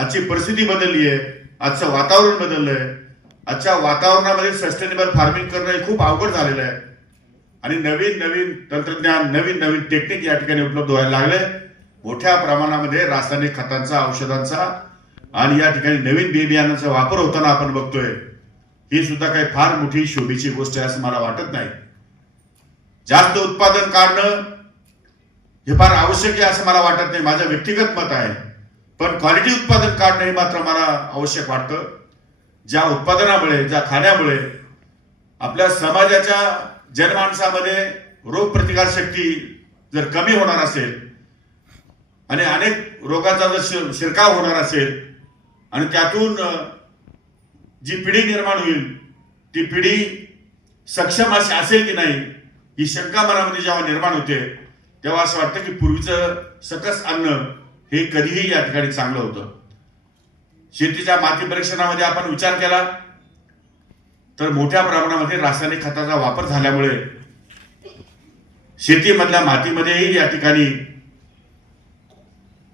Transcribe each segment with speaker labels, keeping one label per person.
Speaker 1: आजची परिस्थिती बदलली आहे. आजचं वातावरण बदललंय आजच्या वातावरणामध्ये सस्टेनेबल फार्मिंग करणं हे खूप अवघड झालेलं आहे. आणि नवीन नवीन तंत्रज्ञान नवीन नवीन टेक्निक या ठिकाणी उपलब्ध व्हायला लागले मोठ्या प्रमाणामध्ये रासायनिक खतांचा औषधांचा आणि या ठिकाणी नवीन बी बियाणांचा वापर होताना आपण बघतोय. ही सुद्धा काही फार मोठी शोभेची गोष्ट आहे असं मला वाटत नाही. जास्त उत्पादन काढणं हे फार आवश्यक आहे असं मला वाटत नाही. माझं व्यक्तिगत मत आहे. पण क्वालिटी उत्पादन काढणं हे मात्र मला आवश्यक वाटतं. ज्या उत्पादनामुळे ज्या खाण्यामुळे आपल्या समाजाच्या जनमानसामध्ये रोगप्रतिकारशक्ती शक्ती जर कमी होणार असेल आणि अनेक रोगाचा जर शिरकाव होणार असेल आणि त्यातून जी पिढी निर्माण होईल ती पिढी सक्षम अशी असेल की नाही ही शंका मनामध्ये जेव्हा निर्माण होते तेव्हा असं वाटतं की पूर्वीचं सकस अन्न हे कधीही या ठिकाणी चांगलं होतं. शेतीच्या माती परीक्षणामध्ये आपण विचार केला तर मोठ्या प्रमाणामध्ये रासायनिक खताचा वापर झाल्यामुळे शेतीमधल्या मातीमध्येही या ठिकाणी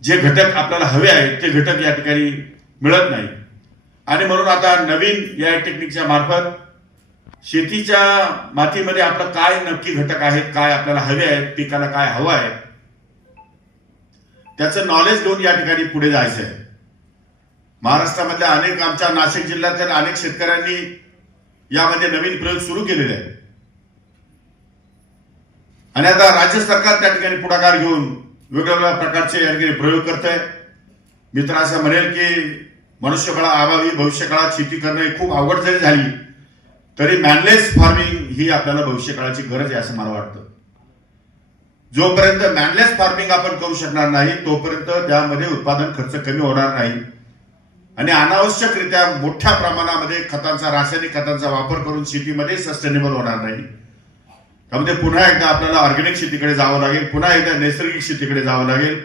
Speaker 1: जे घटक आपल्याला हवे आहेत ते घटक या ठिकाणी मिळत नाही. आणि म्हणून आता नवीन या टेक्निकच्या मार्फत शेतीच्या मातीमध्ये आपलं काय नक्की घटक आहेत काय आपल्याला हवे आहेत पिकाला काय हवं आहे त्याचं नॉलेज घेऊन या ठिकाणी पुढे जायचं आहे महाराष्ट्रामधल्या अनेक आमच्या नाशिक जिल्ह्यातल्या अनेक शेतकऱ्यांनी यामध्ये नवीन प्रयोग सुरू केलेले आहेत. आणि आता राज्य सरकार त्या ठिकाणी पुढाकार घेऊन वेगवेगळ्या प्रकारचे या ठिकाणी प्रयोग करत आहे मी तर असं म्हणेल की मनुष्यबळा अभावी भविष्यकाळात शेती करणं ही खूप अवघड जरी झाली तरी मॅनलेस फार्मिंग ही आपल्याला भविष्यकाळाची गरज आहे असं मला वाटतं. जोपर्यंत मॅनलेस फार्मिंग आपण करू शकणार नाही तोपर्यंत त्यामध्ये उत्पादन खर्च कमी होणार नाही. आणि अनावश्यकरित्या मोठ्या प्रमाणामध्ये खतांचा रासायनिक खतांचा वापर करून शेतीमध्ये सस्टेनेबल होणार नाही. त्यामध्ये पुन्हा एकदा आपल्याला ऑर्गॅनिक शेतीकडे जावं लागेल पुन्हा एकदा नैसर्गिक शेतीकडे जावं लागेल.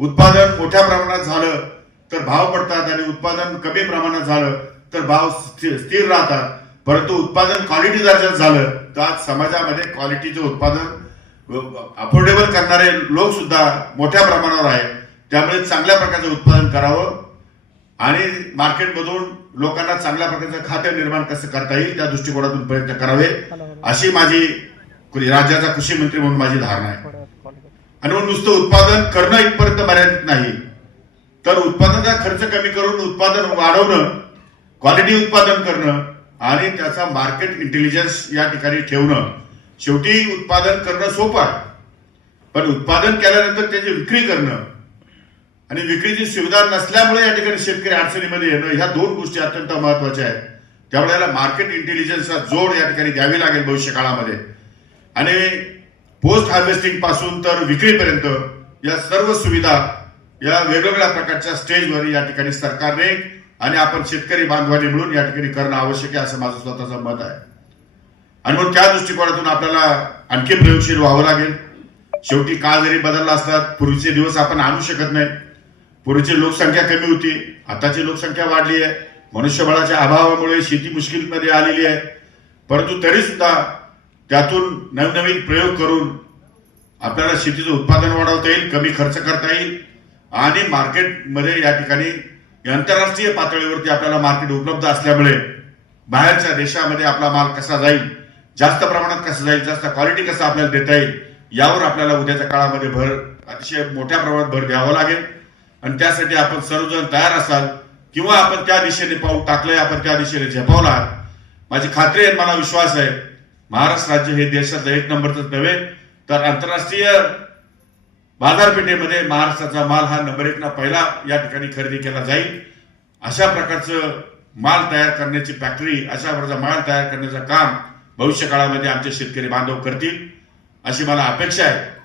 Speaker 1: उत्पादन मोठ्या प्रमाणात झालं तर भाव पडतात आणि उत्पादन कमी प्रमाणात झालं तर भाव स्थिर राहतात. परंतु उत्पादन क्वालिटी दर्जात झालं तर आज समाजामध्ये क्वालिटीचं उत्पादन अफोर्डेबल करणारे लोक सुद्धा मोठ्या प्रमाणावर आहेत. त्यामुळे चांगल्या प्रकारचं उत्पादन करावं आणि मार्केटमधून लोकांना चांगल्या प्रकारचं खाद्य निर्माण कसं करता येईल त्या दृष्टिकोनातून प्रयत्न करावे अशी माझी राज्याचा कृषी मंत्री म्हणून माझी धारणा आहे. आणि मग नुसतं उत्पादन करणं इथपर्यंत मर्यादित नाही. तर उत्पादनाचा खर्च कमी करून उत्पादन वाढवणं क्वालिटी उत्पादन करणं आणि त्याचा मार्केट इंटेलिजन्स या ठिकाणी ठेवणं शेवटी उत्पादन करणं सोपं आहे. पण उत्पादन केल्यानंतर त्याची विक्री करणं आणि विक्रीची सुविधा नसल्यामुळे या ठिकाणी शेतकरी अडचणीमध्ये येणं ह्या दोन गोष्टी अत्यंत महत्त्वाच्या आहेत. त्यामुळे याला मार्केट इंटेलिजन्सचा जोड या ठिकाणी द्यावी लागेल भविष्य काळामध्ये आणि पोस्ट हार्वेस्टिंगपासून तर विक्रीपर्यंत या सर्व सुविधा या वेगवेगळ्या प्रकारच्या स्टेजवर या ठिकाणी सरकारने आणि आपण शेतकरी बांधवांनी मिळून या ठिकाणी करणं आवश्यक आहे असं माझं स्वतःचं मत आहे. आणि म्हणून त्या दृष्टिकोनातून आपल्याला आणखी प्रयोगशील व्हावं लागेल. शेवटी काळ जरी बदलला असतात पूर्वीचे दिवस आपण आणू शकत नाही. पूर्वीची लोकसंख्या कमी होती आताची लोकसंख्या वाढली आहे. मनुष्यबळाच्या अभावामुळे शेती मुश्किलमध्ये आलेली आहे. परंतु तरी सुद्धा त्यातून नवनवीन प्रयोग करून आपल्याला शेतीचं उत्पादन वाढवता येईल कमी खर्च करता येईल. आणि मार्केटमध्ये या ठिकाणी आंतरराष्ट्रीय पातळीवरती आपल्याला मार्केट उपलब्ध असल्यामुळे बाहेरच्या देशामध्ये आपला माल कसा जाईल जास्त प्रमाणात कसं जाईल जास्त क्वालिटी कसं आपल्याला देता येईल यावर आपल्याला उद्याच्या काळामध्ये भर अतिशय मोठ्या प्रमाणात भर द्यावा लागेल. आणि त्यासाठी आपण सर्वजण तयार असाल किंवा आपण त्या दिशेने पाऊल टाकलंय आपण त्या दिशेने झेपावला माझी खात्री आहे मला विश्वास आहे महाराष्ट्र राज्य हे देशातलं एक नंबरच नव्हे तर आंतरराष्ट्रीय बाजारपेठेमध्ये महाराष्ट्राचा माल हा नंबर एकना पहिला या ठिकाणी खरेदी केला जाईल. अशा प्रकारचं माल तयार करण्याची फॅक्टरी अशा प्रकारचा माल तयार करण्याचं काम भविष्य काळामध्ये आमचे शेतकरी बांधव करतील अशी मला अपेक्षा आहे.